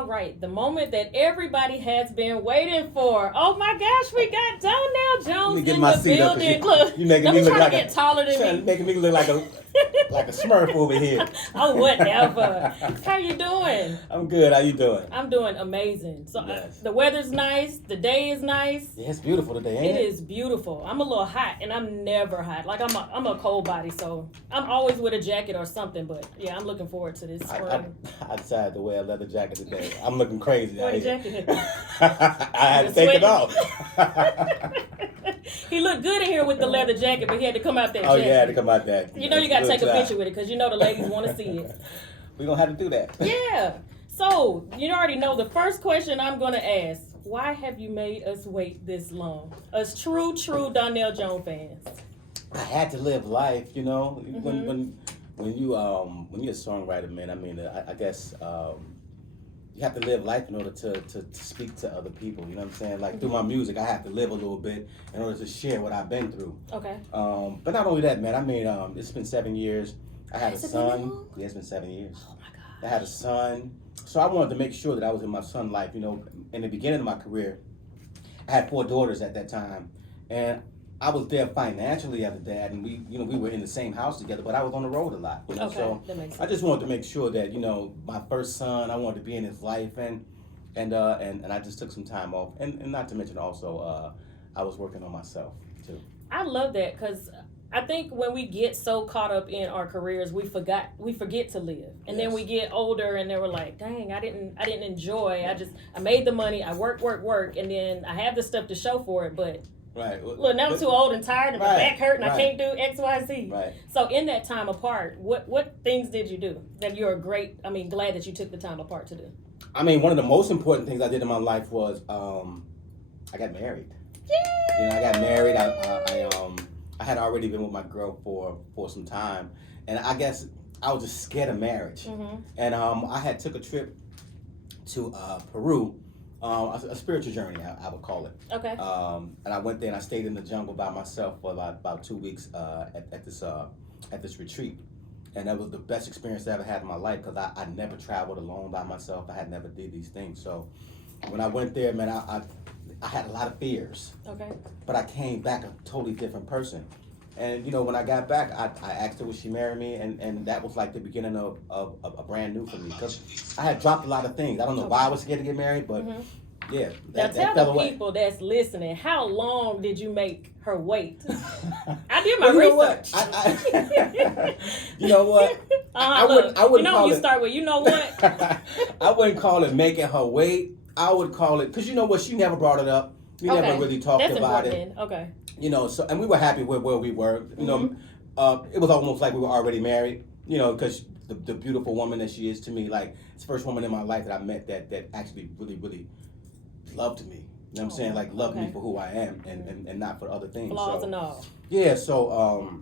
All right, the moment that everybody has been waiting for. Oh my gosh, we got Donell Jones in the building. Look, you making me look like get taller than me. Making me look like a Smurf over here. Oh, whatever. How you doing? I'm good. How you doing? I'm doing amazing. So Yes. the weather's nice. The day is nice. Yeah, it's beautiful today, ain't it? It is beautiful. I'm a little hot, and I'm never hot. Like I'm a cold body, so I'm always with a jacket or something. But yeah, I'm looking forward to this spring. I decided to wear a leather jacket today. I'm looking crazy. Wear the jacket. I had to take it off. He looked good in here with the leather jacket, but he had to come out that Oh, jacket. yeah, I had to come out that. You know you got to take a picture with it because you know the ladies want to see it. We're going to have to do that. Yeah. So, you already know the first question I'm going to ask. Why have you made us wait this long? Us true Donell Jones fans. I had to live life, you know. Mm-hmm. When you're a songwriter, man, I mean, I guess you have to live life in order to speak to other people. You know what I'm saying? Like, through my music, I have to live a little bit in order to share what I've been through. Okay. But not only that, man. I mean, it's been 7 years. I had a son. Yeah, it's been 7 years. Oh my God. I had a son. So I wanted to make sure that I was in my son's life. You know, in the beginning of my career, I had 4 daughters at that time, and I was there financially as a dad, and we were in the same house together, but I was on the road a lot. You know? Okay, So that makes sense. I just wanted to make sure that my first son, I wanted to be in his life, and I just took some time off, and not to mention also I was working on myself too. I love that because I think when we get so caught up in our careers, we forget to live, and then we get older, and then we're like, "Dang, I didn't enjoy. I made the money, I work, and then I have the stuff to show for it, but." Right. Look, now I'm too old and tired, and my back hurt, and I can't do X, Y, Z. Right. So in that time apart, what things did you do that you're glad that you took the time apart to do? I mean, one of the most important things I did in my life was I got married. Yay! You know, I got married. I had already been with my girl for some time, and I guess I was just scared of marriage. Mm-hmm. And I had took a trip to Peru. A spiritual journey, I would call it. Okay. And I went there and I stayed in the jungle by myself for about 2 weeks at this retreat. And that was the best experience I ever had in my life because I never traveled alone by myself. I had never did these things. So when I went there, man, I had a lot of fears. Okay. But I came back a totally different person. And, when I got back, I asked her would she marry me, and that was like the beginning of a brand new for me. Because I had dropped a lot of things. I don't know why I was scared to get married, but yeah, that now fell tell the away. people that's listening, how long did you make her wait? I did my research. You know what? I wouldn't call it. Start with, you know what? I wouldn't call it making her wait. I would call it, because you know what? She never brought it up. We never really talked about it. Okay. So, and we were happy with where we were. It was almost like we were already married, because the beautiful woman that she is to me, like, it's the first woman in my life that I met that actually really, really loved me. You know what I'm saying? Like, loved me for who I am and not for other things. Flaws and all. Yeah, so,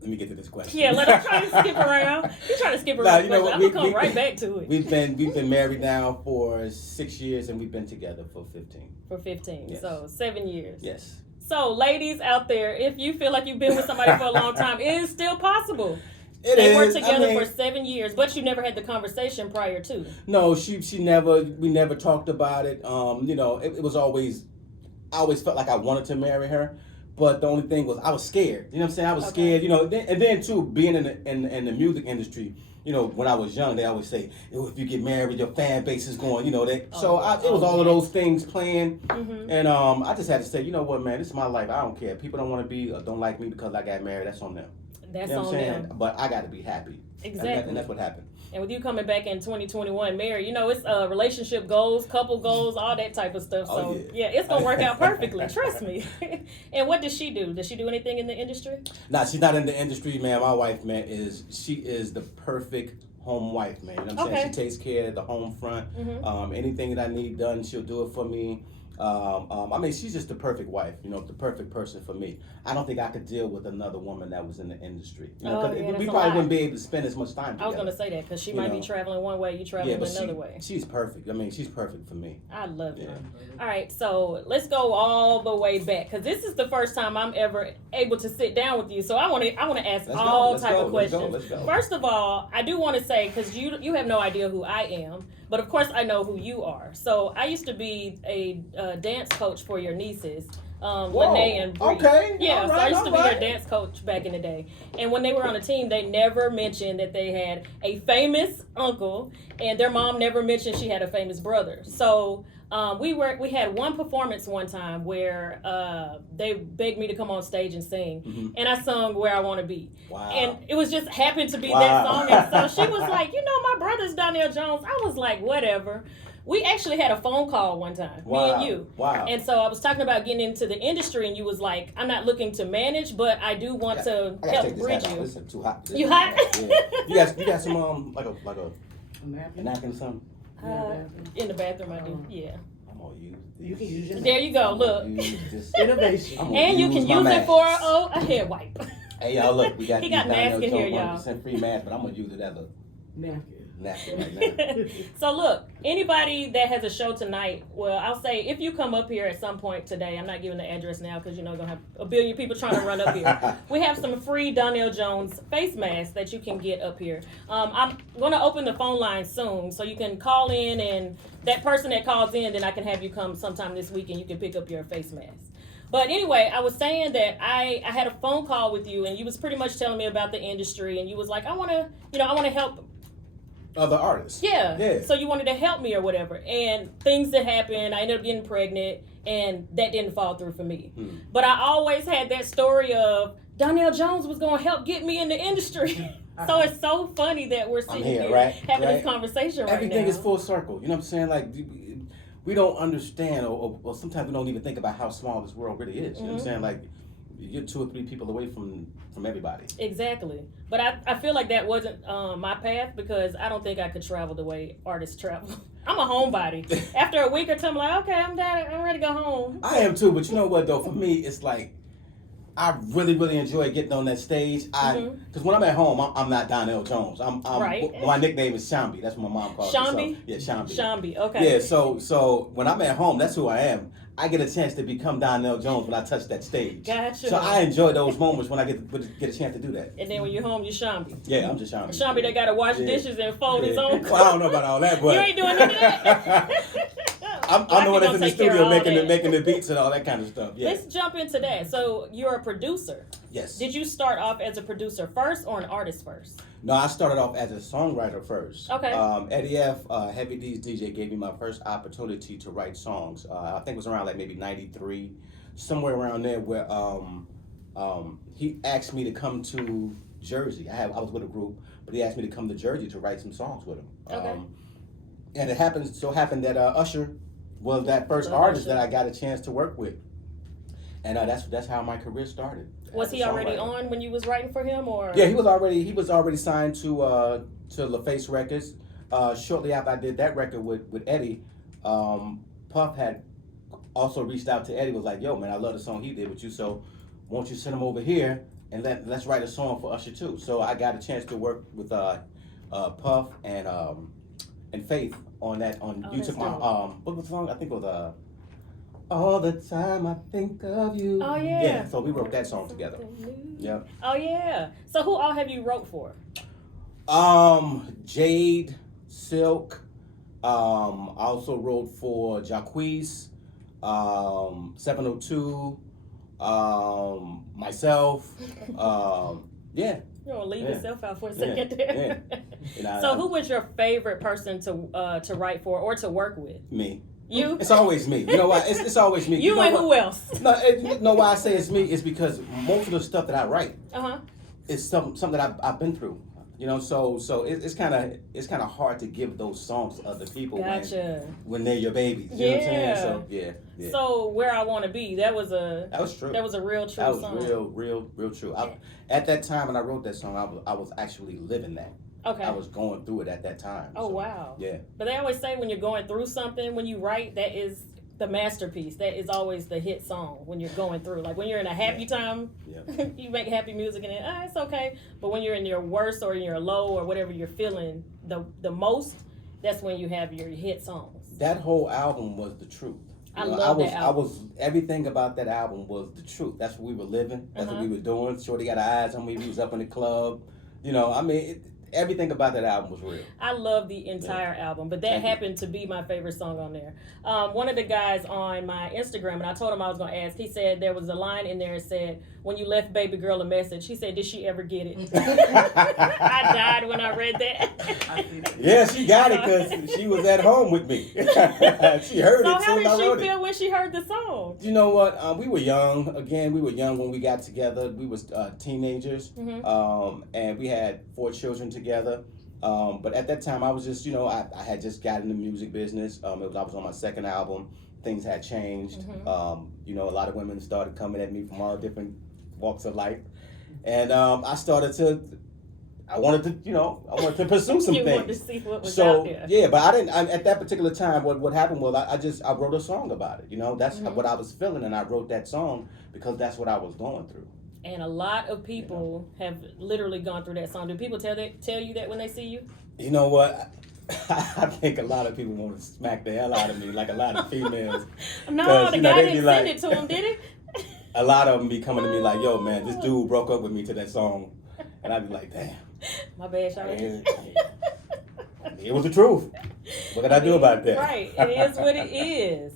let me get to this question. Yeah, let him try to skip around. You're trying to skip around. I'm going to come right back to it. We've been married now for 6 years, and we've been together for 15. For 15, yes. So 7 years. Yes. So, ladies out there, if you feel like you've been with somebody for a long time, it is still possible. They were together for 7 years, but you never had the conversation prior to. No, we never talked about it. It was always, I always felt like I wanted to marry her, but the only thing was I was scared. You know what I'm saying? I was scared. And then too, being in the music industry. When I was young, they always say, if you get married, your fan base is going. It was all of those things playing, and I just had to say, you know what, man, this is my life. I don't care. People don't want to be or don't like me because I got married. That's on them. That's on them. But I got to be happy. Exactly. And that's what happened. And with you coming back in 2021 married, it's relationship goals, couple goals, all that type of stuff. So, yeah, it's going to work out perfectly. Trust me. And what does she do? Does she do anything in the industry? Nah, she's not in the industry, man. My wife, man, she is the perfect home wife, man. You know what I'm saying? She takes care of the home front. Anything that I need done, she'll do it for me. She's just the perfect wife, the perfect person for me. I don't think I could deal with another woman that was in the industry. We probably wouldn't be able to spend as much time together. I was going to say that because she might be traveling one way, you traveling another way. She's perfect. She's perfect for me. I love her. All right, so let's go all the way back because this is the first time I'm ever able to sit down with you. So I want to ask all type of questions. Let's go. First of all, I do want to say, because you have no idea who I am, But of course, I know who you are. So I used to be a dance coach for your nieces. Lene and Bree. Okay. Yeah, All so right, I used to be all their right. dance coach back in the day. And when they were on a team, they never mentioned that they had a famous uncle, and their mom never mentioned she had a famous brother. So we had one performance one time where they begged me to come on stage and sing, and I sung "Where I Want to Be." Wow. And it was just happened to be Wow. that song, and so she was like, my brother's Donell Jones. I was like, whatever. We actually had a phone call one time, me and you. Wow. And so I was talking about getting into the industry, and you was like, I'm not looking to manage, but I do want to help bridge you. This is too hot. You hot? Yeah. You got some like a napkin or something? In the bathroom, I do. Yeah. I'm gonna use. You can use your There you go. Look. innovation. And you can use it for a hair wipe. Hey y'all, look, we got He got mask in here, y'all. 100% free mask, but I'm gonna use it as a Napkin. napkin right now. So look, anybody that has a show tonight, well, I'll say if you come up here at some point today, I'm not giving the address now because gonna have a billion people trying to run up here. We have some free Donell Jones face masks that you can get up here. I'm gonna open the phone line soon, so you can call in, and that person that calls in, then I can have you come sometime this week and you can pick up your face mask. But anyway, I was saying that I had a phone call with you, and you was pretty much telling me about the industry, and you was like, I want to help Other artists. Yeah. So you wanted to help me or whatever. And things that happened, I ended up getting pregnant, and that didn't fall through for me. But I always had that story of Donell Jones was going to help get me in the industry. So it's so funny that we're sitting here having this conversation right now. Everything is full circle. You know what I'm saying? Like, we don't understand, or sometimes we don't even think about how small this world really is. You know what I'm saying? Like, you're 2 or 3 people away from everybody. Exactly. But I feel like that wasn't my path, because I don't think I could travel the way artists travel. I'm a homebody. After a week or two, I'm like, okay, I'm ready to go home. I am too, but you know what though? For me, it's like I really, really enjoy getting on that stage. Because when I'm at home, I'm not Donell Jones. I'm right. My nickname is Shambi. That's what my mom calls me. Shambi? So, yeah, Shambi. Shambi, okay. Yeah, so when I'm at home, that's who I am. I get a chance to become Donell Jones when I touch that stage. Gotcha. So I enjoy those moments when I get a chance to do that. And then when you're home, you're Shambi. Yeah, I'm just Shambi. Shambi that got to wash dishes and fold his own clothes. Well, I don't know about all that, but you ain't doing none of that. I'm the one that's in the studio making the beats and all that kind of stuff. Yeah. Let's jump into that. So you're a producer. Yes. Did you start off as a producer first or an artist first? No, I started off as a songwriter first. Okay. Eddie F, Heavy D's DJ, gave me my first opportunity to write songs. I think it was around like maybe 93, somewhere around there, where he asked me to come to Jersey. I was with a group, but he asked me to come to Jersey to write some songs with him. Okay. And it happened that Usher was that first artist that I got a chance to work with. And that's how my career started. Was he already on when you was writing for him, or? Yeah, he was already signed to LaFace Records. Shortly after I did that record with Eddie, Puff had also reached out to Eddie, was like, yo man, I love the song he did with you, so won't you send him over here and let's write a song for Usher too. So I got a chance to work with Puff and Faith on that. You took my what was the song? I think it was All the Time I Think of You. Oh yeah. Yeah. So we wrote that song together. Yeah. Oh yeah. So who all have you wrote for? Jade, Silk. I also wrote for Jacquees, 702, myself. Yeah. You're gonna leave yourself out for a second there. Yeah. So who was your favorite person to write for or to work with? Me. You? It's always me. You know why? It's always me. You know and what? who else? No, you know why I say it's me? It's because most of the stuff that I write is something that I've been through. You know, so it's kind of hard to give those songs to other people when they're your babies. You know what I'm saying? So yeah. So Where I Want to Be, that was true. That was a real true song. That was real true. At that time when I wrote that song, I was actually living that. Okay. I was going through it at that time. Oh wow. Yeah. But they always say when you're going through something, when you write, that is the masterpiece. That is always the hit song when you're going through. Like when you're in a happy time, you make happy music and it's okay. But when you're in your worst or in your low or whatever you're feeling the most, that's when you have your hit songs. That whole album was the truth. I love that album. Everything about that album was the truth. That's what we were living. That's what we were doing. Shorty got her eyes on me. We was up in the club. You know, I mean, everything about that album was real. I love the entire album, but that happened to be my favorite song on there. One of the guys on my Instagram, and I told him I was going to ask, he said there was a line in there that said, when you left baby girl a message, he said, did she ever get it? I died when I read that. Yeah, she got it because she was at home with me. She heard so it. how did she feel when she heard the song? You know what? We were young. Again, we were young when we got together. We was teenagers, and we had 4 children together. But at that time, I was just, I had just got in the music business. I was on my second album. Things had changed. A lot of women started coming at me from all different walks of life, and I wanted to pursue some you things. wanted to see what was out there. Yeah, but I didn't. At that particular time, what happened was I wrote a song about it. That's what I was feeling, and I wrote that song because that's what I was going through. And a lot of people have literally gone through that song. Do people tell you that when they see you? You know what? I think a lot of people want to smack the hell out of me, like a lot of females. No, the guy didn't send it to him, did he? A lot of them be coming to me like, yo, man, this dude broke up with me to that song. And I'd be like, damn. My bad, Charlotte. It was the truth. What can I do about that? Right. It is what it is.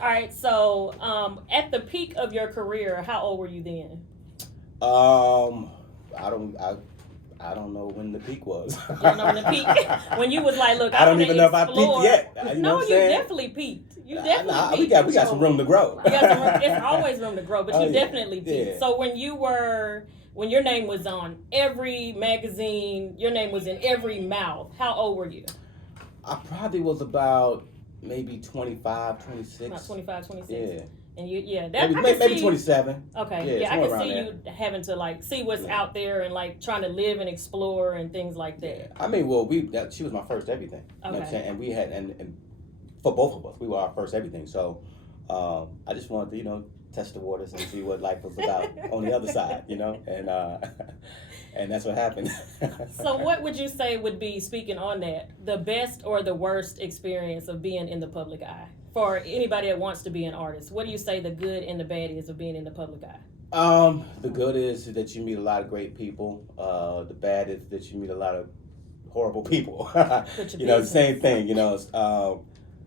All right. So at the peak of your career, how old were you then? I don't know when the peak was. You don't know when the peak? When you was like, look, I don't even know if I peaked yet. You definitely peaked. You definitely peaked. We got some room to grow. It's always room to grow, but you definitely peaked. Yeah. So when your name was on every magazine, your name was in every mouth, how old were you? I probably was about maybe 25, 26. About 25, 26. Yeah. And maybe 27. Okay, yeah, I can see you having to see what's out there and trying to live and explore and things like that. Yeah. I mean, she was my first everything. You know what I'm saying? And we had, and for both of us, we were our first everything. So I just wanted to, test the waters and see what life was about on the other side, and that's what happened. So what would you say would be, speaking on that, the best or the worst experience of being in the public eye? For anybody that wants to be an artist, what do you say the good and the bad is of being in the public eye? The good is that you meet a lot of great people. The bad is that you meet a lot of horrible people. The same thing,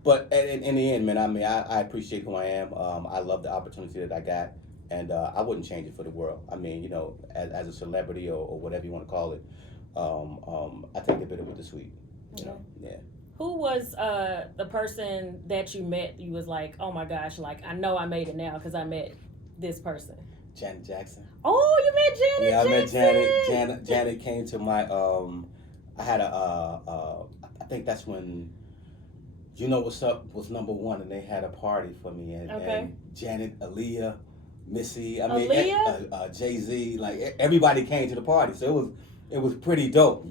but in the end, man, I mean, I appreciate who I am. I love the opportunity that I got, and I wouldn't change it for the world. I mean, as a celebrity or whatever you want to call it, I take the bitter with the sweet, yeah. Who was the person that you met, you was like, oh my gosh, I know I made it now because I met this person? Janet Jackson. Oh, you met Janet Jackson. Yeah, I met Janet. Janet came to my, I had I think that's when You Know What's Up was number 1, and they had a party for me. And Janet, Aaliyah, Missy, Jay-Z, everybody came to the party. So it was pretty dope,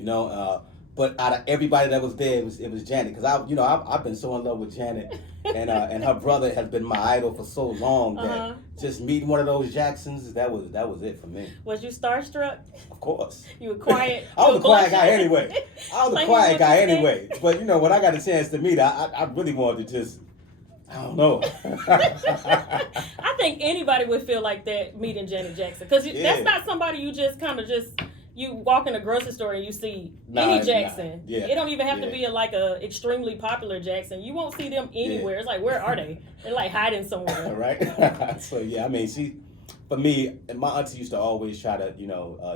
But out of everybody that was there, it was Janet, because I've been so in love with Janet, and her brother has been my idol for so long that just meeting one of those Jacksons, that was it for me. Was you starstruck? Of course. You were quiet. I was a quiet guy anyway. But when I got a chance to meet her, I really wanted to just, I don't know. I think anybody would feel like that meeting Janet Jackson, because that's not somebody you just kind of just. You walk in a grocery store and you see any Jackson. It don't even have to be a extremely popular Jackson. You won't see them anywhere. It's like, where are they? They're hiding somewhere. Right. So I mean, for me, and my auntie used to always try to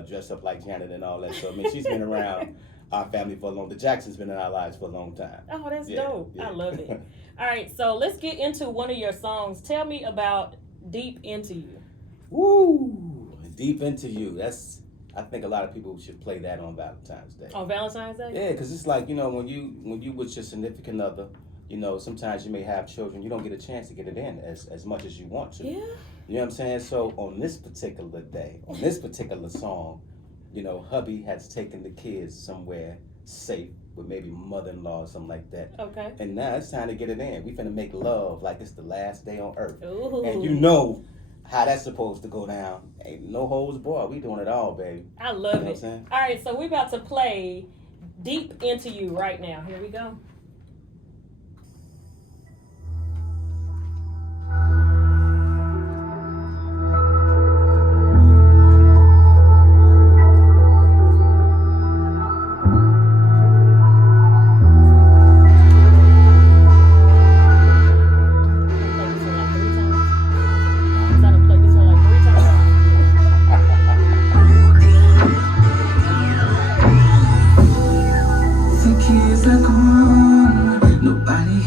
dress up like Janet and all that. So I mean, she's been around our family for a long. The Jacksons been in our lives for a long time. Oh, that's dope. Yeah. I love it. All right, so let's get into one of your songs. Tell me about "Deep Into You." Woo! Deep Into You. I think a lot of people should play that on Valentine's Day. On Valentine's Day? Yeah, because it's like, when you with your significant other, sometimes you may have children, you don't get a chance to get it in as much as you want to. Yeah. You know what I'm saying? So on this particular day, on this particular song, hubby has taken the kids somewhere safe with maybe mother-in-law or something like that. Okay. And now it's time to get it in. We finna make love like it's the last day on earth. Ooh. And how that's supposed to go down. Ain't no holds barred. We doing it all, baby. I love it. All right, so we're about to play Deep Into You right now. Here we go.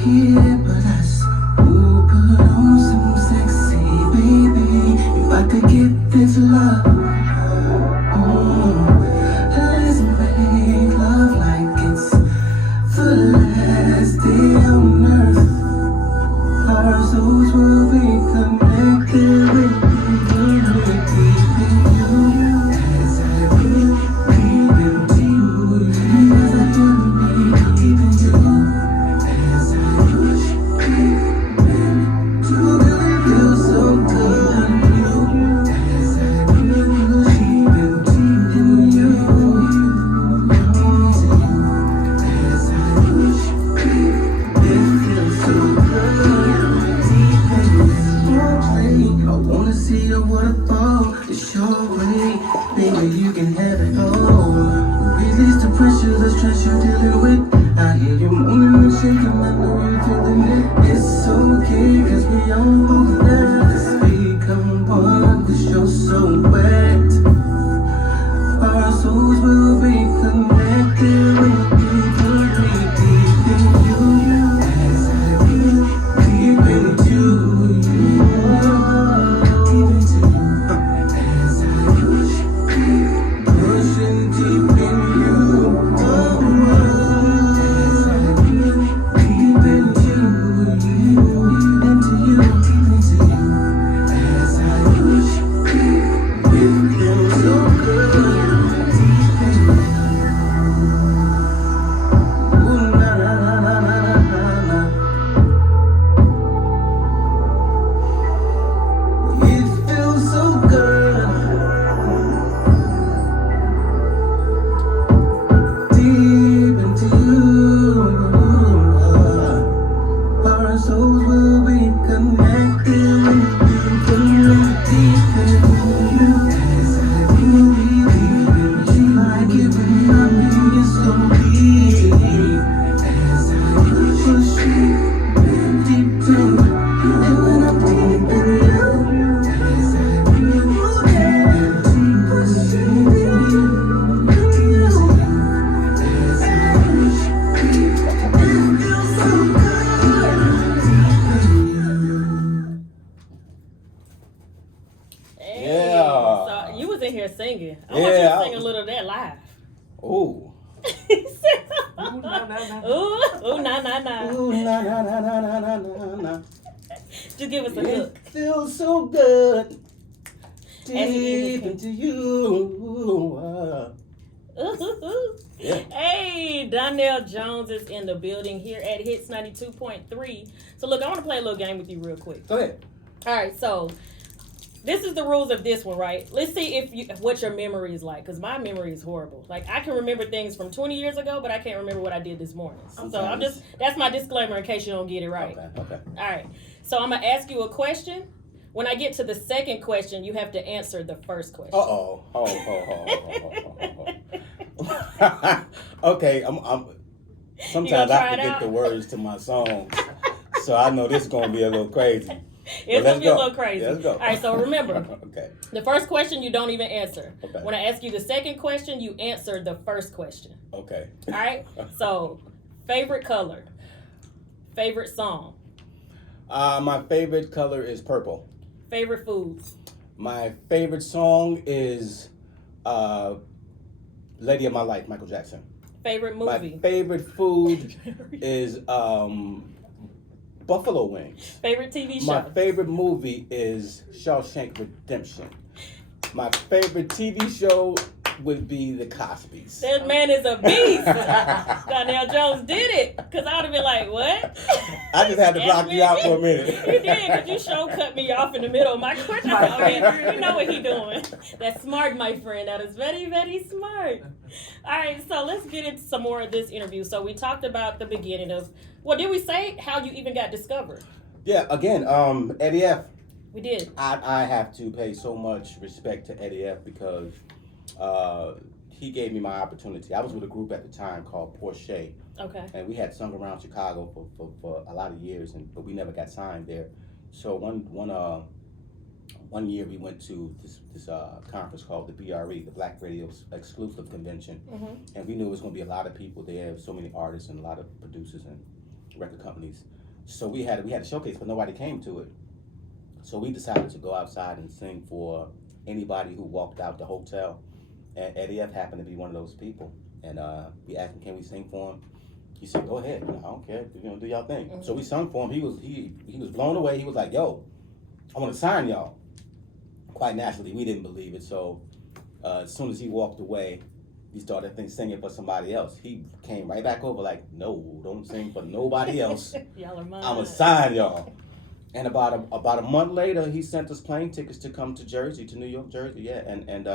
here, but that's ooh, put on some sexy, baby. If I could get this love, let's make love like it's the last day on earth. Our souls will be connected with you, deep in you. As I breathe deep into you, as I breathe deep into you, as I push deep into you, it feels so good in you. As I push deep into you, as I push deep, it feels so good. I wanna see a waterfall. It's your way, baby. You can have it all. Release the pressure, the stress you're dealing with. I hear you moaning and shaking. I know you're feeling it. It's okay, 'cause we almost there. Let's become one, 'cause you're so wet. Our souls will be connected when you put me deep in you. As I breathe deep into you. Deep into you. As I push deep, pushing deep in you. As I breathe deep into you. Into you. Deep into you. As I push deep, it feels so good. Deep in you. Ooh, na na na na na na na. It feels so good. Deep into you. Our souls will be connected when you put me deep in you. As I breathe deep in you, like it when I'm in you so deep. As I push deep in you, and when I'm deep in you. As I breathe deep, pushing deep into you. As I push deep, it feels so good. Deep in you. Hey, Yeah. so you was in here singing. I want you Yeah, to I sing a was- little of that live. Ooh. Ooh, nah, nah, nah. Ooh, nah, nah, nah. Ooh, na na na na na na na na. Just give us a It hook. feels so good. As you Deep can. into you. Ooh. Yeah. Hey, Donell Jones is in the building here at Hits 92.3. So look, I want to play a little game with you real quick. Go ahead. All right, so this is the rules of this one, right? Let's see what your memory is like, because my memory is horrible. Like, I can remember things from 20 years ago, but I can't remember what I did this morning. So I'm just, that's my disclaimer in case you don't get it right. Okay. All right, so I'm going to ask you a question. When I get to the second question, you have to answer the first question. Uh-oh. Okay, I'm sometimes I try it forget out? the words to my songs. So I know this is gonna be a little crazy. It's But going to be a let's go. little crazy. Let's go. All right, so remember, Okay. the first question you don't even answer. Okay. When I ask you the second question, you answer the first question. Okay. All right, so favorite color, favorite song, My favorite color is purple. favorite food, My favorite song is Lady of My Life, Michael Jackson. favorite movie, My favorite food is buffalo wings. favorite TV show. My favorite movie is Shawshank Redemption. My favorite TV show would be The Cosbys. That man is a beast. Donell Jones did it. Because I would have been like, what? I just had to block you out for a minute. You did, because you sure cut me off in the middle of my question. I said, okay, you know what he doing. That's smart, my friend. That is very, very smart. All right, so let's get into some more of this interview. So we talked about the beginning of, well, did we say how you even got discovered? Yeah, again, Eddie F. We did. I have to pay so much respect to Eddie F because he gave me my opportunity. I was with a group at the time called Porsche, Okay. and we had sung around Chicago for a lot of years, but we never got signed there. So one year we went to this conference called the BRE, the Black Radio Exclusive Convention, Mm-hmm. and we knew it was going to be a lot of people there, so many artists and a lot of producers and record companies. So we had a showcase, but nobody came to it. So we decided to go outside and sing for anybody who walked out the hotel. And Eddie F happened to be one of those people. And we asked him, can we sing for him? He said, go ahead. I don't care. Do y'all thing. Mm-hmm. So we sung for him. He was blown away. He was like, yo, I want to sign y'all. Quite naturally, we didn't believe it. So as soon as he walked away, he started singing for somebody else. He came right back over like, no, don't sing for nobody else. Y'all are mine. I'm going to sign y'all. And about a month later, he sent us plane tickets to come to Jersey, to New York, Jersey. Yeah, and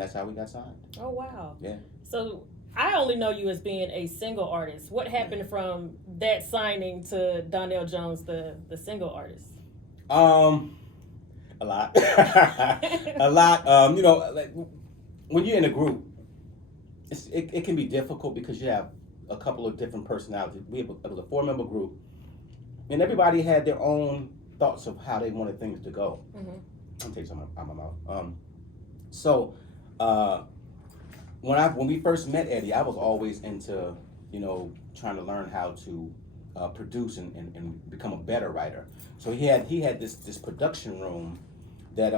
that's how we got signed. Oh, wow. Yeah. So I only know you as being a single artist. What happened from that signing to Donell Jones, the single artist? A lot. A lot. Like when you're in a group, it can be difficult because you have a couple of different personalities. It was a 4-member group, and everybody had their own thoughts of how they wanted things to go. Mm-hmm. I'll take some out my mouth. So when we first met Eddie, I was always into trying to learn how to produce and become a better writer. So he had this production room that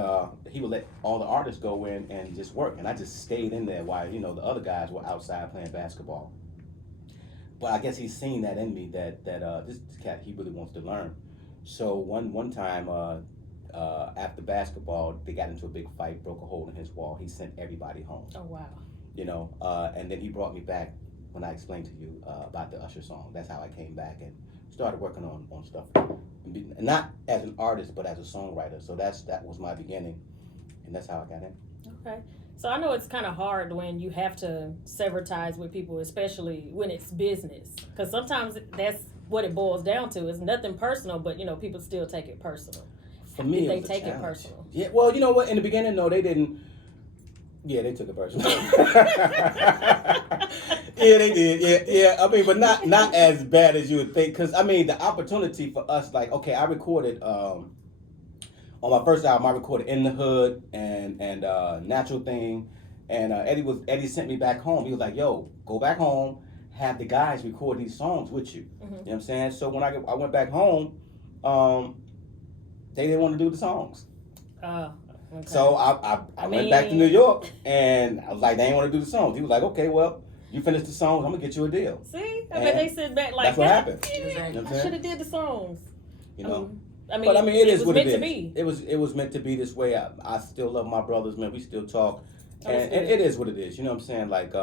he would let all the artists go in and just work, and I just stayed in there while the other guys were outside playing basketball. But I guess he's seen that in me that this cat, he really wants to learn. So one time after basketball, they got into a big fight, broke a hole in his wall. He sent everybody home. Oh wow! And then he brought me back when I explained to you about the Usher song. That's how I came back and started working on stuff, not as an artist but as a songwriter. So that was my beginning, and that's how I got in. Okay. So I know it's kind of hard when you have to sever ties with people, especially when it's business, because sometimes that's what it boils down to. It's nothing personal, but people still take it personal. For me, they take it personal? Yeah. Well, you know what? In the beginning, no, they didn't. Yeah, they took it personal. Yeah, they did. Yeah. I mean, but not as bad as you would think, because I mean, the opportunity for us, like, okay, I recorded. On my first album, I recorded "In the Hood" and "Natural Thing," and Eddie sent me back home. He was like, "Yo, go back home, have the guys record these songs with you." Mm-hmm. You know what I'm saying? So when I went back home, they didn't want to do the songs. Okay. So I went back to New York, and I was like, they didn't want to do the songs. He was like, "Okay, well, you finish the songs, I'm gonna get you a deal." See, I bet they sit back like that's what happened. Yeah, you know I should have did the songs. I mean, it is what it is. It was meant to be this way. I still love my brothers, man. We still talk, and it is what it is. You know what I'm saying? Like,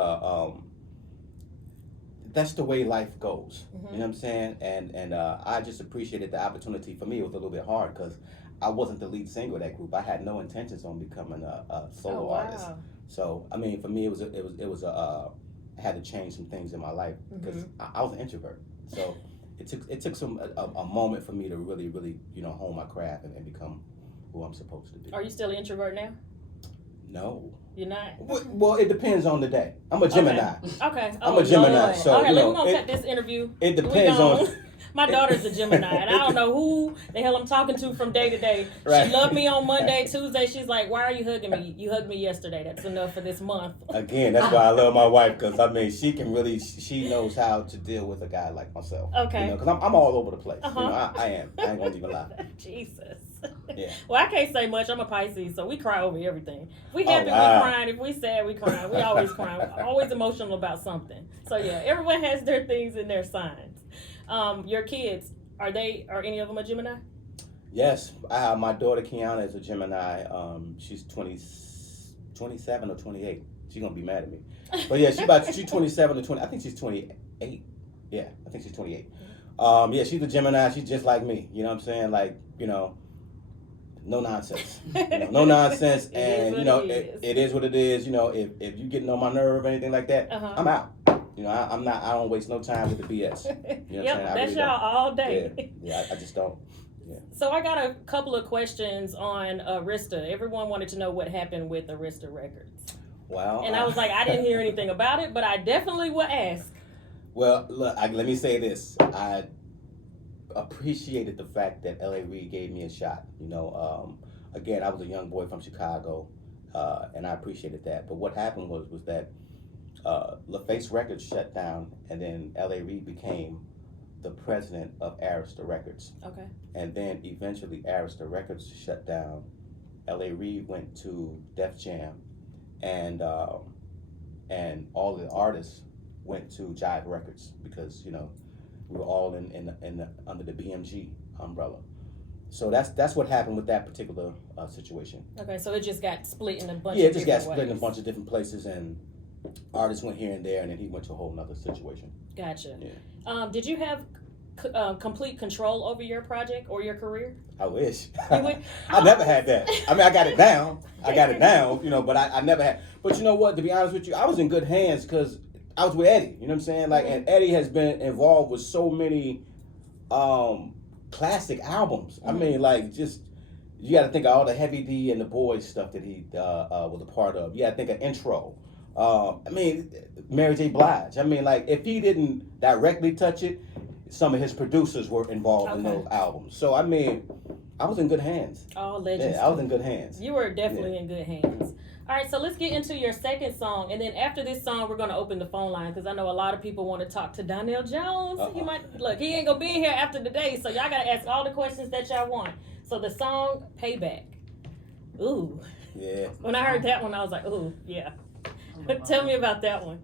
that's the way life goes. Mm-hmm. You know what I'm saying? And I just appreciated the opportunity. For me, it was a little bit hard because I wasn't the lead singer of that group. I had no intentions on becoming a solo artist. So I mean, for me, I had to change some things in my life because I was an introvert. So. It took a moment for me to really hone my craft and become who I'm supposed to be. Are you still an introvert now? No. You're not? Well, it depends on the day. I'm a Gemini. Okay. I'm a Gemini. Lord. So okay, we're gonna cut this interview. It depends on. My daughter's a Gemini, and I don't know who the hell I'm talking to from day to day. Right. She loved me on Monday, Tuesday. She's like, "Why are you hugging me? You hugged me yesterday. That's enough for this month." Again, that's why I love my wife, because I mean, she knows how to deal with a guy like myself. Okay. Because I'm all over the place. I am. I ain't gonna even lie. Jesus. Yeah. Well, I can't say much. I'm a Pisces, so we cry over everything. If we happy, we crying. If we sad, we crying. We always crying. We're always emotional about something. So yeah, everyone has their things and their signs. Your kids, are any of them a Gemini? Yes, my daughter Kiana is a Gemini. She's 27 or 28. She's gonna be mad at me, but yeah, she's 27 or 20. I think she's 28. Yeah, I think she's 28. Yeah, she's a Gemini. She's just like me. You know what I'm saying? Like, no nonsense. No nonsense, and it is what it is. If you getting on my nerve or anything like that, I'm out. I'm not. I don't waste no time with the BS. You know what I'm saying? That's y'all all day. Yeah, I just don't. Yeah. So I got a couple of questions on Arista. Everyone wanted to know what happened with Arista Records. Wow. And I was like, I didn't hear anything about it, but I definitely will ask. Well, look, let me say this. I appreciated the fact that L.A. Reid gave me a shot. Again, I was a young boy from Chicago, and I appreciated that. But what happened was that LaFace Records shut down, and then L.A. Reid became the president of Arista Records. Okay. And then eventually Arista Records shut down. L.A. Reid went to Def Jam, and all the artists went to Jive Records because we were all under the BMG umbrella. So that's what happened with that particular situation. Okay, so it just got split in a bunch. Yeah, of it just got different split in a ways. bunch of different places, and artists went here and there, and then he went to a whole nother situation. Gotcha. Yeah. Did you have complete control over your project or your career? I wish. You would- I never had that. I mean, I got it down, but I never had. But you know what? To be honest with you, I was in good hands because I was with Eddie. You know what I'm saying? Like, and Eddie has been involved with so many classic albums. I mean, like, just you got to think of all the Heavy D and the Boys stuff that he was a part of. You got to think of Intro. I mean, Mary J. Blige. I mean, like, if he didn't directly touch it, some of his producers were involved in those albums. So, I mean, I was in good hands. All legends. Yeah, I was in good hands. You were definitely in good hands. All right, so let's get into your second song, and then after this song, we're gonna open the phone line because I know a lot of people want to talk to Donell Jones. He might look. He ain't gonna be here after today, so y'all gotta ask all the questions that y'all want. So the song "Payback." Ooh. Yeah. When I heard that one, I was like, ooh, yeah. Tell me about that one.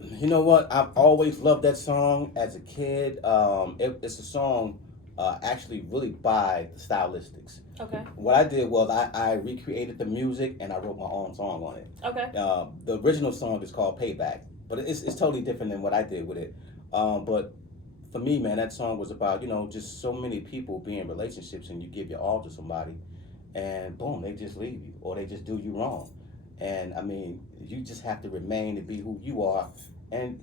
You know what? I've always loved that song as a kid. It's a song actually really by the Stylistics. Okay. What I did was I recreated the music and I wrote my own song on it. Okay. The original song is called Payback, but it's totally different than what I did with it. But for me, man, that song was about, just so many people being in relationships and you give your all to somebody and boom, they just leave you or they just do you wrong. And I mean, you just have to remain to be who you are and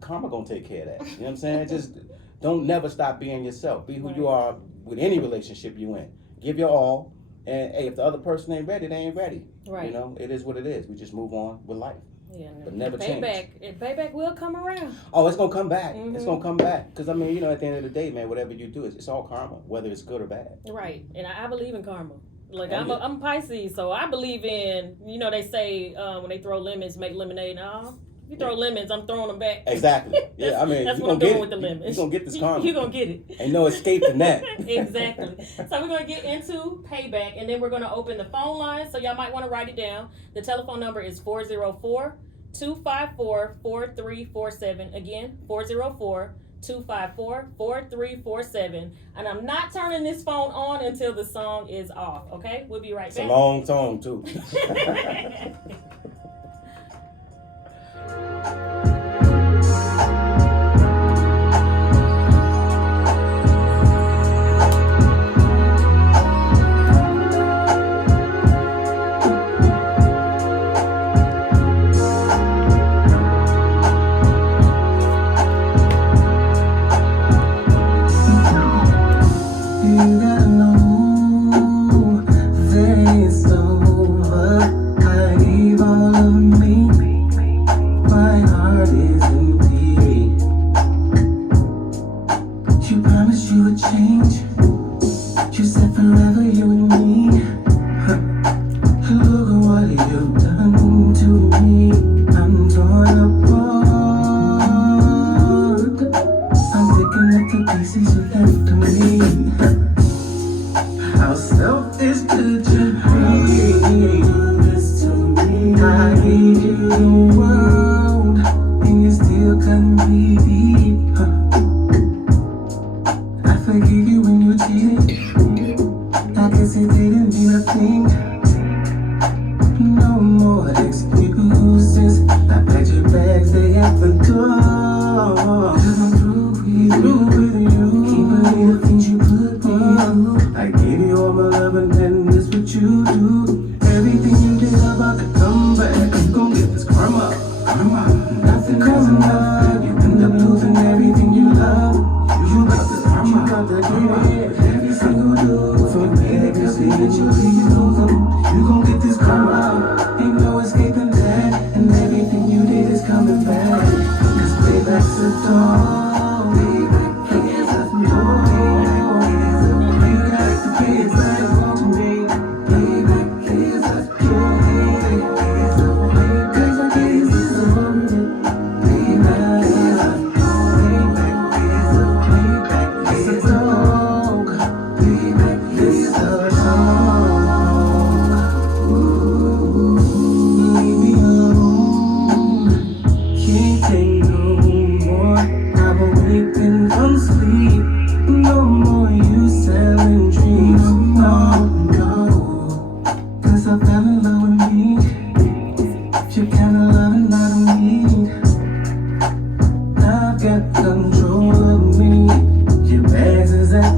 karma gonna take care of that. You know what I'm saying? Just don't never stop being yourself. Be who you are with any relationship you in. Give your all, and hey, if the other person ain't ready, they ain't ready. Right. It is what it is. We just move on with life. Yeah. But never change. Payback will come around. Oh, it's gonna come back. Mm-hmm. It's gonna come back. Cause I mean, at the end of the day, man, whatever you do, it's all karma, whether it's good or bad. Right, and I believe in karma. Like Oh, I'm a Pisces, so I believe in. They say when they throw lemons, make lemonade. No, if you throw lemons, I'm throwing them back. Exactly. Yeah, I mean, that's you what I'm gonna doing get with the lemons. You gonna get this karma. You gonna get it. Ain't no escaping that. Exactly. So we're gonna get into Payback, and then we're gonna open the phone line. So y'all might want to write it down. The telephone number is 404-254-4347. Again, 404-254-4347. And I'm not turning this phone on until the song is off. Okay, we'll be right It's back. a long song too. You gotta know that it's over. I gave all of me. My heart is empty. You promised you would change. You said forever you and me. Look at what you've done to me. I'm torn apart. I'm picking up the pieces you left to me. How selfish could you be? I gave you the world, and you still couldn't believe. I forgave you when you cheated. I guess it didn't mean a thing. No more excuses. I packed your bags, they at the door. 'Cause I'm through with you. Can't believe the things you put me through. I gave you all my love and then this what you do. Everything you did about to come back. I'm gon' get this karma. Nothing is enough. You end up losing everything you love. You got this karma. You got to get it. Every single do. For me, they can see that you lose them. You gon' get this karma. Ain't no escaping that. And everything you did is coming back. 'Cause payback's a dog. Payback is a dog. You got to pay it back to me. Payback is a dog. Payback is a dog. Payback is a dog. Payback is a dog.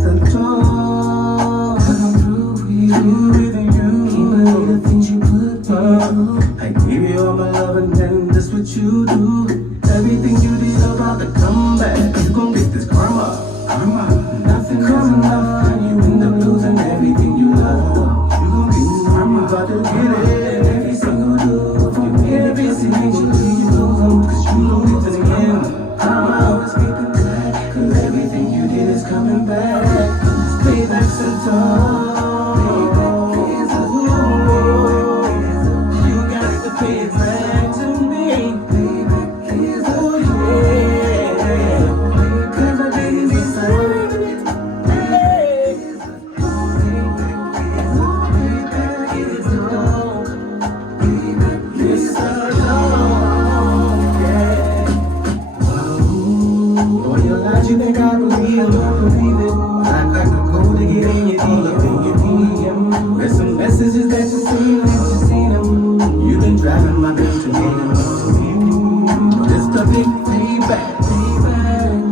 adore. I'm through with you, can't believe the things you put me through. I give you all my love and then that's what you do. Everything you did about the comeback, you gon' get this karma. Nothing is enough, and you end up losing everything you love. You gon' get this karma, about to get it. Every single do, every single do, you lose them, 'cause you don't get to the end. I'm always keeping back, 'cause everything you did is coming back. Payback's a dog. Payback is a dog. You got to pay it back to me. Payback is a dog. 'Cause I didn't deserve it. Payback is a dog. Payback is a dog. Payback is a dog. Yeah. Boy, your lies, you think I believe it, don't believe it. Act like the code to get in your DM. There's some messages that you seen them. You've been driving my bitch to me. But it's the big payback.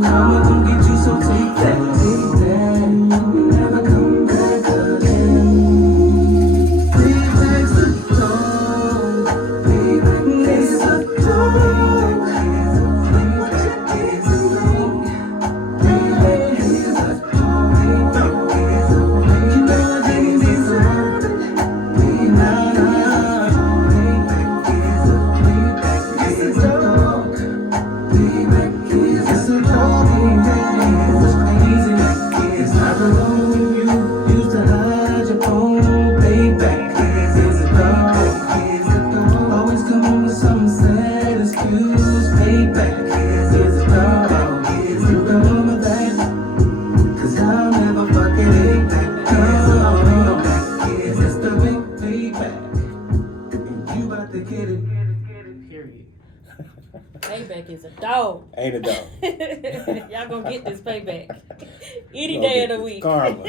Karma gon' get you, so take that. Never come back again. Payback's a dog. Payback is a dog. Always coming with some sad excuse. Payback is a dog. You remember that? 'Cause I'll never forget it. It's the big payback. And you about to get it. Period. Payback is a dog. Ain't a dog. Y'all gonna get this payback any You day gonna of the get week. Karma.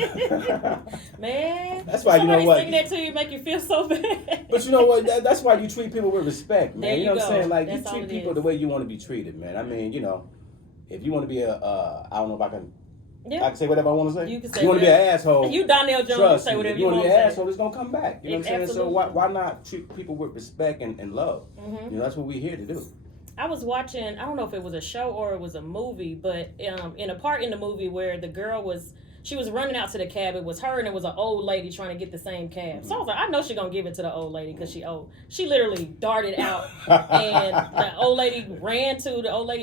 Man, That's why, you know somebody what? sing that to you make you feel so bad. But you know what? That's why you treat people with respect, man. There you know what I'm go. saying? Like, That's you all treat it people is. the way you want to be treated, man. I mean, you know, if you want to be I don't know if I can say whatever I want to say. You can say You want to be whatever. an asshole. You Donell Jones, Trust say me. whatever If you want to want be to an say. asshole, it's gonna come back. You know what I'm saying? So Absolutely. why not treat people with respect and love? Mhm. You know, that's what we're here to do. I was watching, I don't know if it was a show or it was a movie, but in a part in the movie where the girl was running out to the cab. It was her and it was an old lady trying to get the same cab. So I was like, I know she's going to give it to the old lady because she old. She literally darted out and the old lady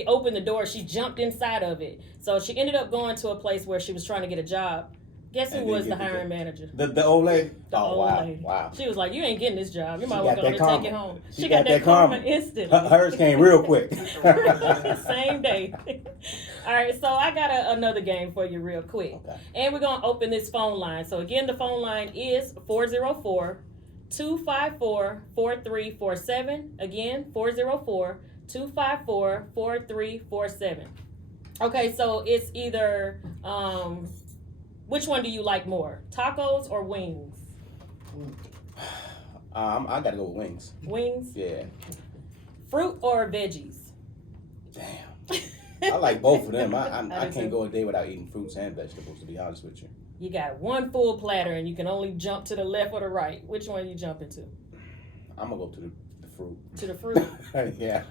opened the door. She jumped inside of it. So she ended up going to a place where she was trying to get a job. Guess who And was then the get hiring manager? The old lady? The Oh, old wow. lady. Wow. She was like, you ain't getting this job. You might She well got go that and take karma. it home. She got that karma karma. instantly. Hers came real quick. Same day. All right, so I got another game for you real quick. Okay. And we're going to open this phone line. So again, the phone line is 404-254-4347. Again, 404-254-4347. Okay, so it's either, which one do you like more? Tacos or wings? I gotta go with wings. Wings? Yeah. Fruit or veggies? Damn. I like both of them. I do can't too. go a day without eating fruits and vegetables, to be honest with you. You got one full platter and you can only jump to the left or the right. Which one you jumping to? I'm gonna go to the fruit. To the fruit? Yeah.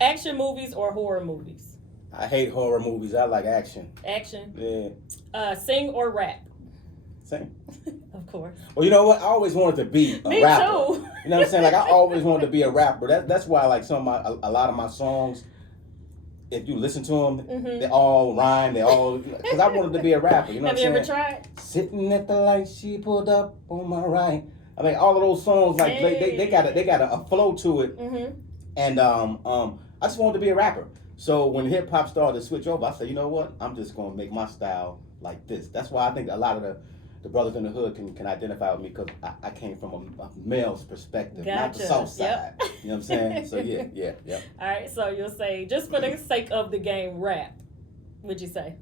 Action movies or horror movies? I hate horror movies. I like action. Action. Yeah. Sing or rap? Same. Of course. Well, you know what? I always wanted to be a Me rapper. too. You know what I'm saying? Like, I always wanted to be a rapper. That's why, like, a lot of my songs, if you listen to them, they all rhyme. They all, because I wanted to be a rapper. You know Have what you I'm ever saying? tried? Sitting at the light, she pulled up on my right. I mean, all of those songs, like, they got a flow to it. Mm-hmm. And I just wanted to be a rapper. So when hip hop started to switch over, I said, you know what? I'm just gonna make my style like this. That's why I think a lot of the brothers in the hood can identify with me, because I came from a male's perspective, not the Gotcha. south side. Yep. You know what I'm saying? So yeah. All right, so you'll say, just for the sake of the game, rap. Would you say?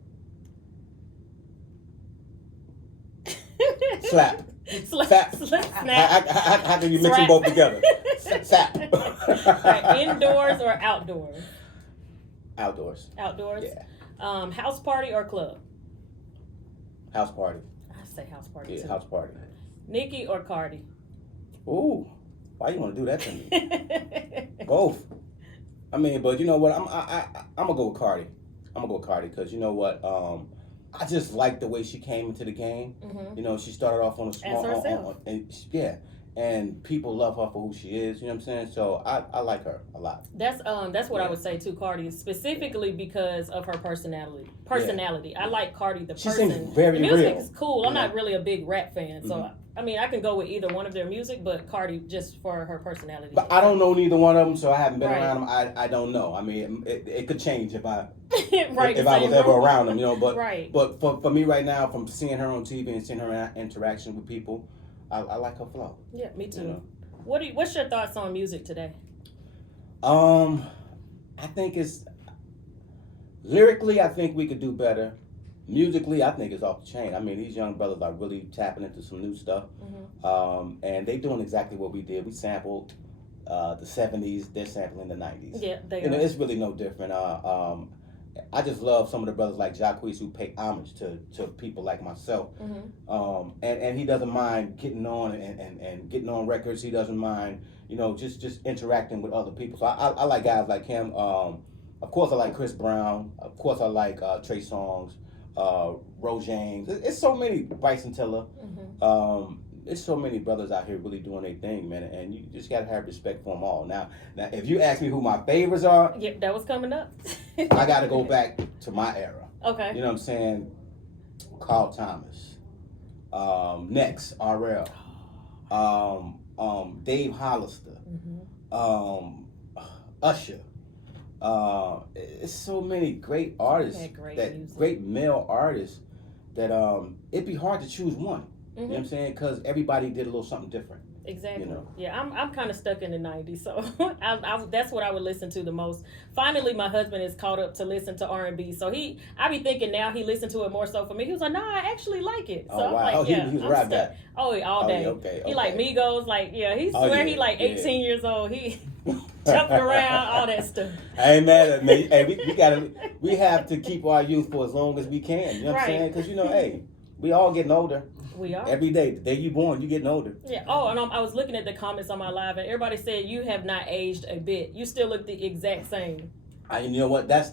Slap. Slap. Slap. Snap. How can you mix them both together? Slap. All right, indoors or outdoors? Outdoors. Outdoors. Yeah. House party or club? House Party. I say House Party Yeah, too. House Party. Nicki or Cardi? Ooh, why you want to do that to me? Both. I mean, but you know what? I'm gonna go with Cardi. I'm gonna go with Cardi because you know what? I just like the way she came into the game. Mm-hmm. You know, she started off on a small, As herself. and people love her for who she is. You know what I'm saying? So I like her a lot. That's what I would say too, Cardi, specifically because of her personality. I like Cardi the She person. seems very the music real. is cool. I'm Yeah. not really a big rap fan, so I mean I can go with either one of their music, but Cardi just for her personality. But I don't know neither one of them, so I haven't been Right. around them. I don't know. I mean, it could change if I right, if the I same was ever room. around them, you know. But Right. but for me right now, from seeing her on TV and seeing her interaction with people, I like her flow. Yeah, me too. You know? What's your thoughts on music today? I think it's lyrically, I think we could do better. Musically, I think it's off the chain. I mean, these young brothers are really tapping into some new stuff, and they doing exactly what we did. We sampled the '70s. They're sampling the '90s. Yeah, they You know, are. it's really no different. I just love some of the brothers like Jacquees who pay homage to people like myself. And he doesn't mind getting on and getting on records. He doesn't mind, you know, just interacting with other people. So I like guys like him. Of course, I like Chris Brown. Of course, I like Trey Songz, Ro James. It's so many, Bryson Tiller. There's so many brothers out here really doing their thing, man, and you just gotta have respect for them all. Now, if you ask me who my favorites are, Yep, that was coming up. I gotta go back to my era. Okay. You know what I'm saying? Carl Thomas, Next, RL, Dave Hollister, Usher. It's so many great artists, great male artists that it'd be hard to choose one. You know what I'm saying? Because everybody did a little something different. Exactly. You know? Yeah, I'm kind of stuck in the '90s, so that's what I would listen to the most. Finally, my husband is caught up to listen to R&B, so I be thinking now he listened to it more so for me. He was like, "No, I actually like it." So Oh, wow. I'm like, He "Yeah, was a I'm rap stuck." guy. Oh, yeah, all day. Yeah, okay. He like Migos, like he Oh, swear yeah, he like yeah. 18 years old. He jumping around, all that stuff. I ain't mad at me. Hey, we have to keep our youth for as long as we can. You know what I'm saying? Because hey, we all getting older. We are. Every day, the day you born, you getting older. Yeah. Oh, and I was looking at the comments on my live, and everybody said you have not aged a bit. You still look the exact same. You know what? That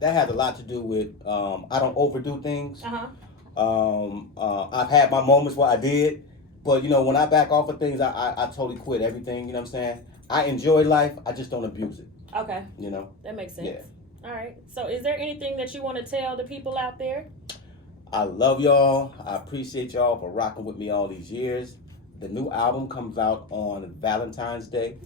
has a lot to do with I don't overdo things. I've had my moments where I did, but when I back off of things, I totally quit everything. You know what I'm saying? I enjoy life. I just don't abuse it. Okay. That makes sense. Yeah. All right. So, is there anything that you want to tell the people out there? I love y'all. I appreciate y'all for rocking with me all these years. The new album comes out on Valentine's Day.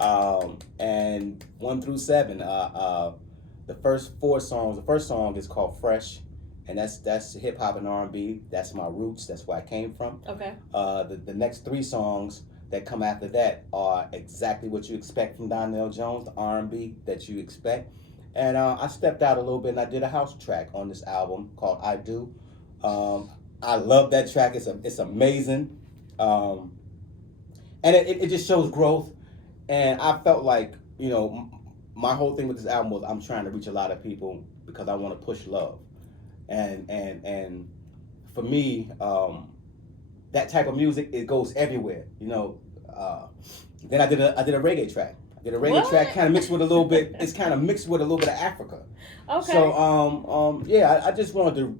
And 1 through 7. The first 4 songs. The first song is called Fresh, and that's hip hop and R&B. That's my roots. That's where I came from. Okay. The next 3 songs that come after that are exactly what you expect from Donell Jones, the R&B that you expect. And I stepped out a little bit and I did a house track on this album called I Do. I love that track. It's amazing. And it just shows growth. And I felt like, my whole thing with this album was I'm trying to reach a lot of people because I want to push love. And for me, that type of music, it goes everywhere. Then I did a reggae track. Did a reggae track kind of mixed with a little bit. It's kind of mixed with a little bit of Africa. Okay. So I just wanted to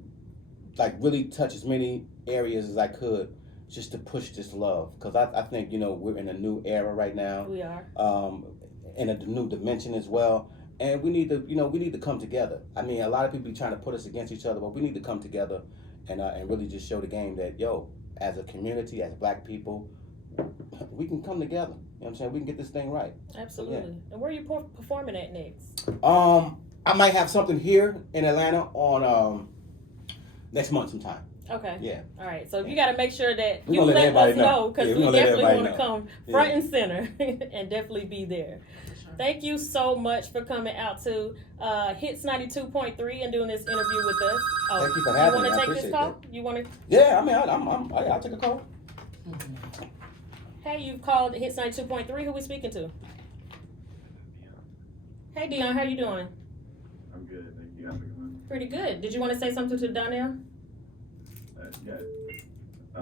really touch as many areas as I could, just to push this love, because I think we're in a new era right now. We are. In a new dimension as well, and we need to come together. I mean, a lot of people be trying to put us against each other, but we need to come together and really just show the game that as a community, as Black people, we can come together. You know what I'm saying? We can get this thing right. Absolutely. So, yeah. And where are you performing at next? I might have something here in Atlanta on next month sometime. Okay. Yeah. All right. So you got to make sure that We you gonna let us know, because we definitely want to know. come front and center and definitely be there. Thank you so much for coming out to Hits 92.3 and doing this interview with us. Oh, Thank you for having me. You want I to take this appreciate call? that. You want to? Yeah, I mean, I'll take a call. Hey, you've called Hits 92.3. Who we speaking to? Hey, Dion, how you doing? I'm good. Thank you. How's it going? Pretty good. Did you want to say something to Donell? Yeah. So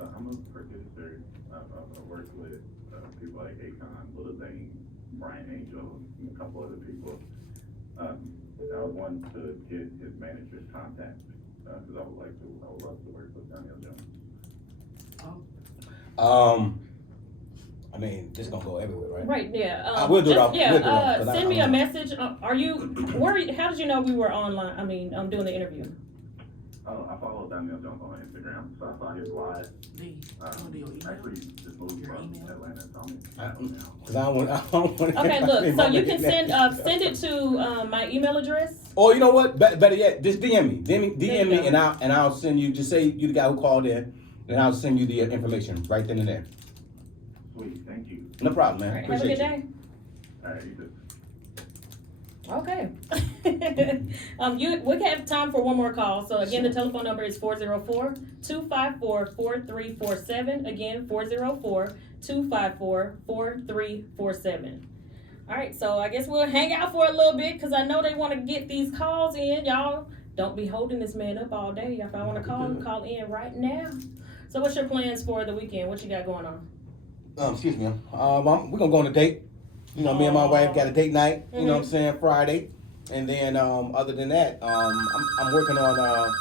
I'm a producer. I've worked with people like Akon, Lil Zane, Brian Angel, and a couple other people. I wanted to get his manager's contact because I would love to work with Donell Jones. I mean, this gonna go everywhere, right? Right, yeah. We'll do it off. Yeah, we'll do it off, 'cause send me a message. Are you, how did you know we were online? I mean, I'm doing the interview. I follow Donell Jones on Instagram, so I saw his live. Actually, just moved from Atlanta, so I'm Cause I don't want. Okay, look, so you can send it to my email address. Or you know what? Better yet, just DM me. DM me, and I'll send you. Just say you the guy who called in, and I'll send you the information right then and there. Sweet, thank you. No problem, man. All right, have a good day. All right, you too. Okay. We have time for one more call. So again, the telephone number is 404-254-4347. Again, 404-254-4347. All right, so I guess we'll hang out for a little bit because I know they want to get these calls in. Y'all don't be holding this man up all day. If I want to call in right now. So what's your plans for the weekend? What you got going on? Excuse me. We're gonna go on a date. You know, me and my wife got a date night. You know what I'm saying? Friday, and then other than that, I'm working on.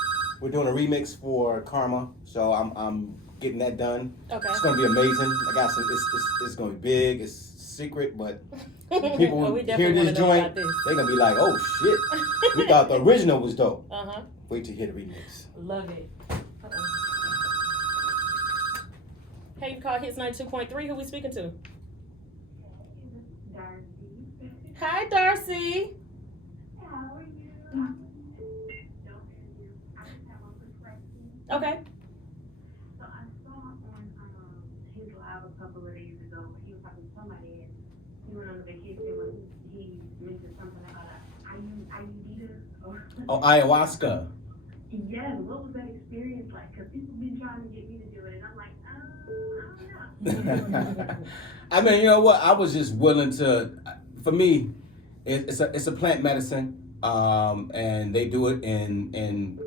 We're doing a remix for Karma, so I'm getting that done. Okay. It's gonna be amazing. I got some. It's gonna be big. It's secret, but people Well, we hear definitely this wanna know joint, about this. they're gonna be like, "Oh shit, we thought the original was dope." Wait to hear the remix. Love it. Hey, you called Hits 92.3. Who we speaking to? Darcy. Hi, Darcy. How are you? I just have one quick question. Okay. So I saw on his live a couple of days ago when he was talking to somebody and he went on a vacation when he mentioned something about IUD or Oh, ayahuasca. yeah, what was that experience like? Because people been trying to get me to do it and I'm like, I don't know. I mean, you know what? I was just willing to. For me, it's a plant medicine, and they do it in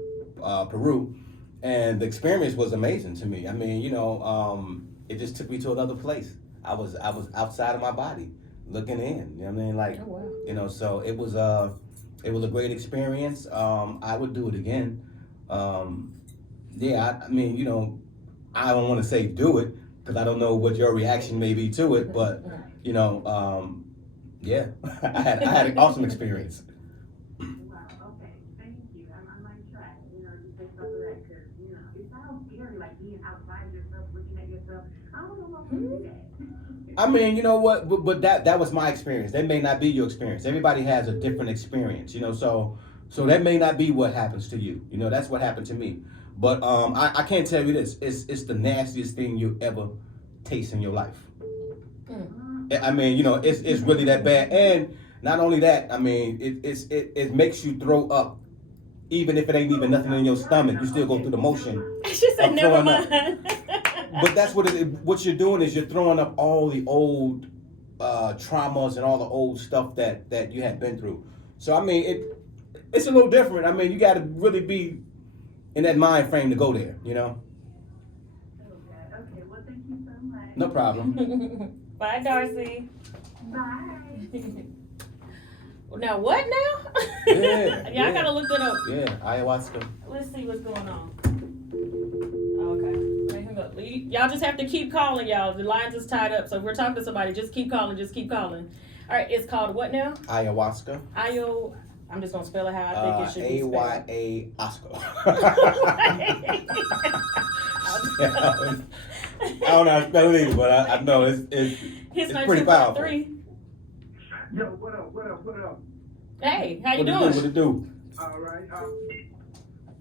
Peru, and the experience was amazing to me. I mean, you know, it just took me to another place. I was outside of my body, looking in. You know what I mean? Like, Oh, wow. you know, so it was a great experience. I would do it again. Yeah, I mean, you know, I don't want to say do it because I don't know what your reaction may be to it, but you know, yeah, I had an awesome experience. Wow, okay, thank you. I might try, you know, just based off of that, because, you know, it sounds scary, like being outside yourself, looking at yourself. I don't know if I can do that. I mean, you know what? But that was my experience. That may not be your experience. Everybody has a different experience, you know. So that may not be what happens to you. You know, that's what happened to me. But I can't tell you this. It's the nastiest thing you ever taste in your life. I mean, you know, it's really that bad. And not only that, I mean, it makes you throw up, even if it ain't even nothing in your stomach. You still go through the motion. She said, of never throwing up. mind. But that's what what you're doing is you're throwing up all the old traumas and all the old stuff that you had been through. So I mean, it's a little different. I mean, you got to really be in that mind frame to go there. You know. Okay, well, thank you so much. No problem. Bye, Darcy. Bye. Now what now? Yeah, I gotta look that up. Yeah, ayahuasca. Let's see what's going on. Okay. Wait, hang up. Y'all just have to keep calling, y'all. The lines is tied up. So if we're talking to somebody, just keep calling. Just keep calling. All right, it's called what now? Ayahuasca. I'm just gonna spell it how I think it should be spelled. AYA-oscar. I don't know how to spell it either, but I know it's pretty powerful. 3. Yo, what up? Hey, how you doing? What it do? All right.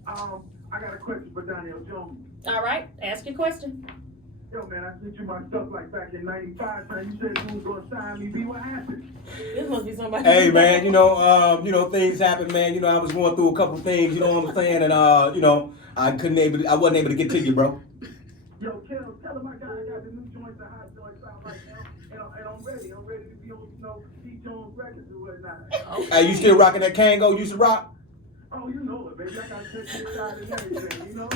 I got a question for Donell Jones. All right, ask your question. Yo, man, I sent you my stuff like back in '95. Now you said you was gonna sign me. B, what happened? This must be somebody. Hey man, you know things happen, man. You know I was going through a couple things. You know what I'm saying, and you know I wasn't able to get to you, bro. Yo, tell him I got the new joints, the hot joints out right now, and I'm ready. I'm ready to be on, you know, C. Jones records or whatnot. Hey, you still rocking that Kango you used to rock? Oh Oh, you know it, baby. I gotta take this side and everything, you know?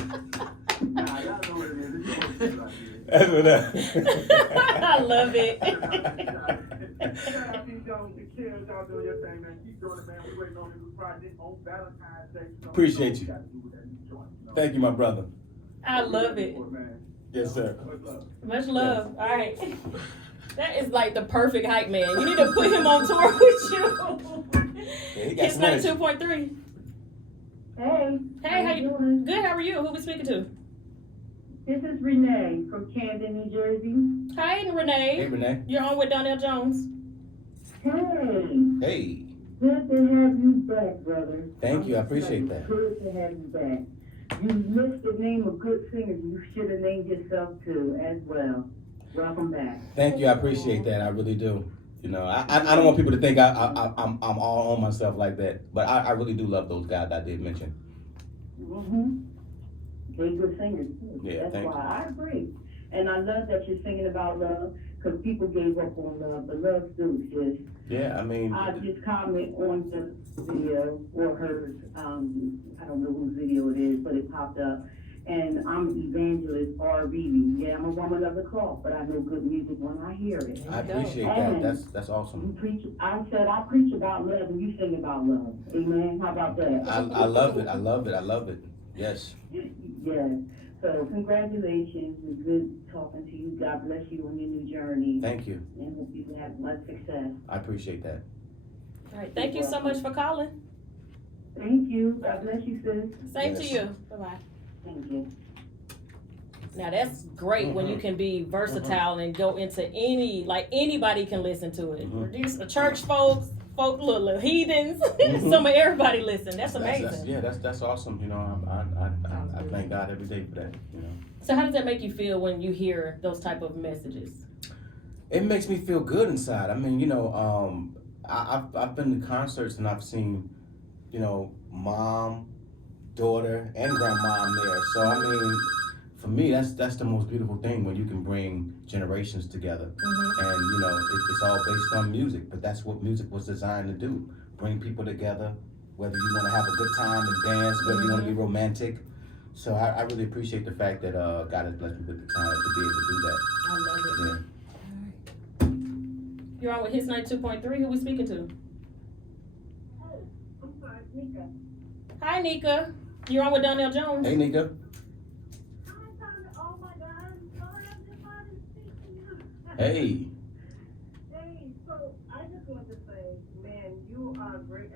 Nah, y'all know what it is. It's your shit right here. That's what that. I love it. Shout out to the kids out doing your thing, man. Keep doing it, man. We waiting on the new project on Valentine's Day. You know, Appreciate you. gotta do with that new joint, you know? Thank you, my brother. I love it. Yes, sir. Much love. Much love. All right. That is like the perfect hype man. You need to put him on tour with you. Yeah, he got It's some energy. 92.3. Hey. Hey, how you doing? Good. How are you? Who we speaking to? This is Renee from Camden, New Jersey. Hi, Renee. Hey, Renee. You're on with Donell Jones. Hey. Hey. Good to have you back, brother. Thank you. I appreciate that. Good to have you back. You missed the name of good singers you should have named yourself too as well. Welcome back. Thank you. I appreciate that. I really do. You know, I don't want people to think I'm all on myself like that, but I really do love those guys I did mention. They good singers too. Yeah, That's thank why you. I agree. And I love that you're singing about love, because people gave up on love, but love still exists. Yeah, I mean, I just comment on the video or heard, I don't know whose video it is, but it popped up. And I'm Evangelist R.B. Yeah, I'm a woman of the cloth, but I know good music when I hear it. I appreciate that. And That's you awesome. preach, I preach about love and you sing about love. Amen. How about that? I love it. I love it. I love it. Yes. Yes. So congratulations. It was good talking to you. God bless you on your new journey. Thank you. And hope you have much success. I appreciate that. All right. Thank you so much for calling. Thank you. God bless you, sis. Same to Yes. you. Bye-bye. Thank you. Now that's great when you can be versatile and go into any, like anybody can listen to it. These church folks, little heathens, some of everybody listen. That's amazing. That's awesome. You know, I thank God every day for that. You know. So how does that make you feel when you hear those type of messages? It makes me feel good inside. I mean, you know, I've been to concerts and I've seen, you know, mom, daughter, and grandmom there. So I mean, for me, that's the most beautiful thing when you can bring generations together. And you know, it's all based on music, but that's what music was designed to do: bring people together. Whether you want to have a good time and dance, whether you want to be romantic. So I really appreciate the fact that God has blessed me with the talent to be able to do that. I love it. Yeah. You're on with Hits 92.3. Who we speaking to? I'm sorry, Nika. Hi, Nika. You're on with Donell Jones. Hey, Nika. Oh my God, I'm sorry, I'm just trying to speak to you. Hey. Hey, so I just want to say, man, you are a great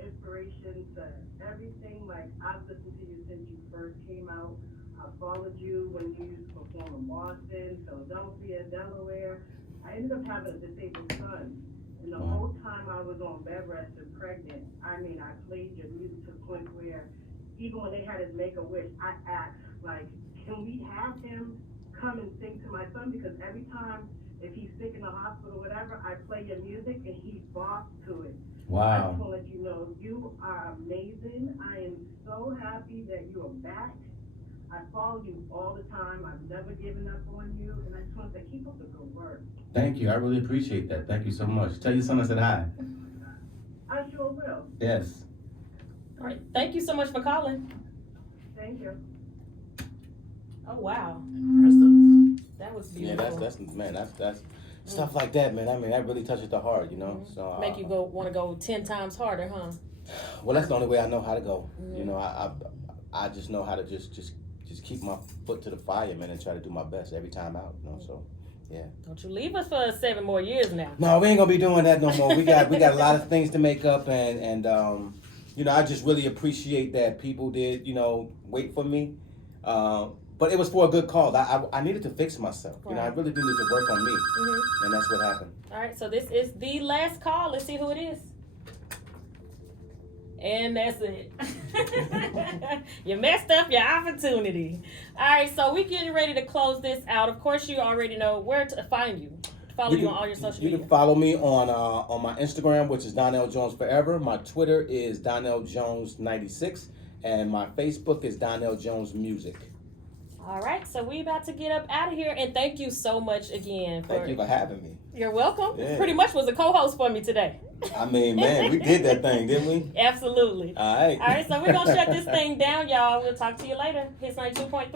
inspiration to everything. Like, I've listened to you since you first came out. I followed you when you used to perform in Boston, Philadelphia, Delaware. I ended up having a disabled son. And the whole time I was on bed rest and pregnant, I mean, I played your music to the point where even when they had his Make-A-Wish, I asked, like, can we have him come and sing to my son? Because every time, if he's sick in the hospital or whatever, I play your music and he bops to it. I Wow. just want to let you know, you are amazing. I am so happy that you are back. I follow you all the time. I've never given up on you. And I just want to say, keep up the good work. Thank you. I really appreciate that. Thank you so much. Tell your son I said hi. I sure will. Yes. All right. Thank you so much for calling. Thank you. Oh, wow. That was Yeah, beautiful. that's stuff like that, man. I mean, that really touches the heart, you know. So Make you want to go 10 times harder, huh? Well, that's the only way I know how to go. You know, I just know how to just keep my foot to the fire, man, and try to do my best every time out. You know, so yeah. Don't you leave us for 7 more years now. No, we ain't gonna be doing that no more. We got a lot of things to make up, and you know, I just really appreciate that people did, you know, wait for me. But it was for a good cause. I needed to fix myself. You know, I really do need to work on me, and that's what happened. All right, so this is the last call. Let's see who it is. And that's it. You messed up your opportunity. All right, so we're getting ready to close this out. Of course, you already know where to find you. Follow you on all your social You media. can follow me on my Instagram, which is Donell Jones Forever. My Twitter is Donell Jones 96, and my Facebook is Donell Jones Music. All right, so we about to get up out of here, and thank you so much again. Thank you for having me. You're welcome. Yeah. Pretty much was a co-host for me today. I mean, man, we did that thing, didn't we? Absolutely. All right. All right, so we're gonna shut this thing down, y'all. We'll talk to you later. Hits 92.3.